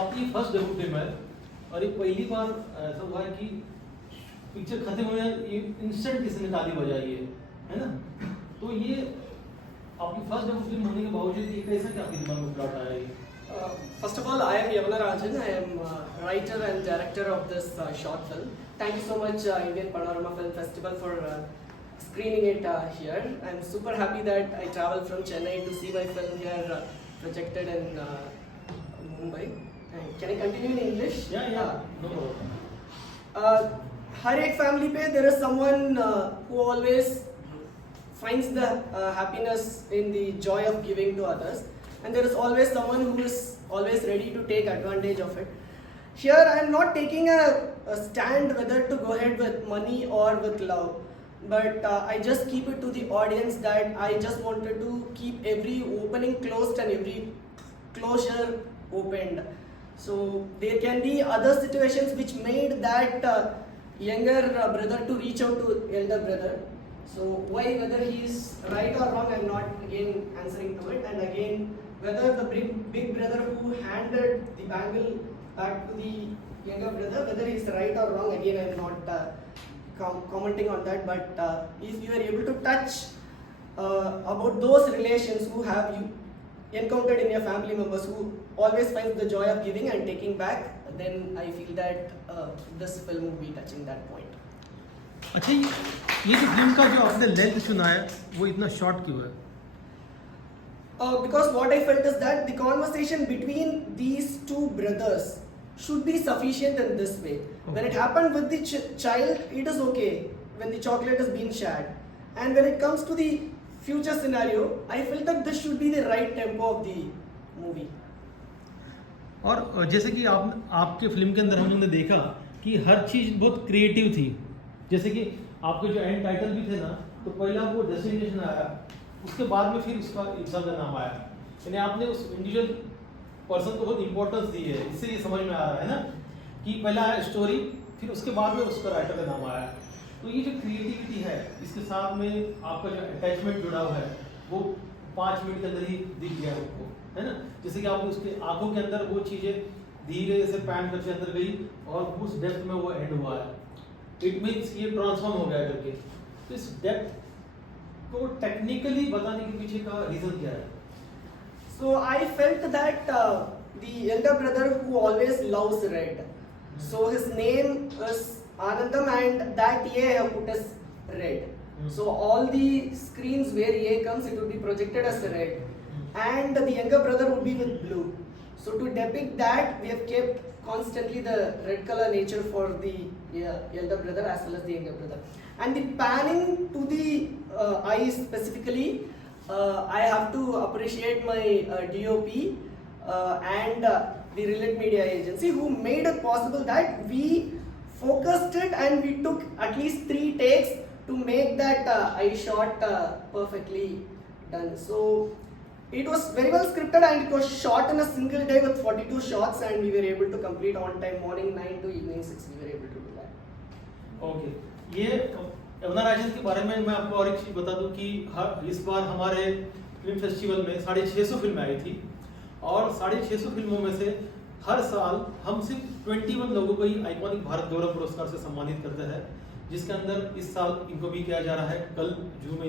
आपकी first debut film है और ये पहली बार ऐसा हुआ है कि पिक्चर खत्म हुई है इंस्टेंट किसी ने ताली बजाई है ना? तो ये आपकी फर्स्ट डेब्यू फिल्म होने के बावजूद ये कैसा क्या आपके दिमाग में प्लॉट आया ये? First of all, I am Yavana Rajan. I am writer and director of this short film. Thank you so much, Indian Panorama Film Festival, for screening it here. I am super happy that I traveled from Chennai to see my film here projected in Mumbai. Can I continue in English? Yeah, no problem. हर एक family पे there is someone who always finds the happiness in the joy of giving to others. And there is always someone who is always ready to take advantage of it. Here I am not taking a stand whether to go ahead with money or with love, but I just keep it to the audience that I just wanted to keep every opening closed and every closure opened. So there can be other situations which made that younger brother to reach out to elder brother. So why, whether he is right or wrong, I am not again answering to it. And again, whether the big brother who handed the bangle back to the younger brother, whether he is right or wrong, again I am not commenting on that. But if you are able to touch about those relations who have you encountered in your family members, who always find the joy of giving and taking back, then I feel that this film will be touching that point. अच्छा, ये जो film का जो आपने length चुना है वो इतना शॉर्ट क्यों है? Because what I felt is that the conversation between these two brothers should be sufficient in this way. When it happened with the child, it is okay when the chocolate is being shared. And when it comes to the future scenario, I felt that this should be the right tempo of the movie. और जैसे कि आपके film के अंदर हम लोगों ने देखा कि हर चीज़ बहुत क्रिएटिव थी। जैसे कि आपके जो एंड टाइटल भी थे ना, तो पहला वो डेस्टिनेशन आया, उसके बाद में फिर उसका इंसान का नाम आया, यानी आपने उस इंडिविजुअल पर्सन को बहुत इंपॉर्टेंस दी है। इससे ये समझ में आ रहा है ना कि पहला आया स्टोरी, फिर उसके बाद में उसका राइटर का नाम आया। तो ये जो क्रिएटिविटी है, इसके साथ में आपका जो अटैचमेंट जुड़ा हुआ है वो 5 मिनट के अंदर ही दिख गया आपको, है ना? जैसे कि आपने उसके आंखों के अंदर वो चीज़ें धीरे से पैन करके अंदर गई और उस डेप्थ में वो एंड हुआ है। इट मीन्स ये ट्रांसफॉर्म हो गया करके। तो इस डेप्थ को टेक्निकली बताने के पीछे का रीजन क्या है? So I felt that the elder brother who always loves red. So his name is Anandam, and that year I have put as red. So all the screens where A comes, it will be projected as red, and the younger brother would be with blue. So to depict that, we have kept constantly the red color nature for the elder brother as well as the younger brother. And the panning to the eyes specifically, I have to appreciate my DOP and the Relate Media Agency, who made it possible that we focused it and we took at least 3 takes to make that eye shot perfectly done. So it was very well scripted and it was shot in a single day with 42 shots, and we were able to complete on time, morning 9 to evening 6 we were able to do that. Okay, ये यमुना राजन के बारे में मैं आपको और एक चीज़ बता दूं कि इस बार हमारे फिल्म फेस्टिवल में 650 फिल्में आई थी और 650 फिल्मों में से हर साल हम सिर्फ 21 लोगों को ही आइकॉनिक भारत गौरव पुरस्कार से सम्मानित करते हैं, जिसके अंदर इस साल इनको भी किया जा रहा है। कल जून में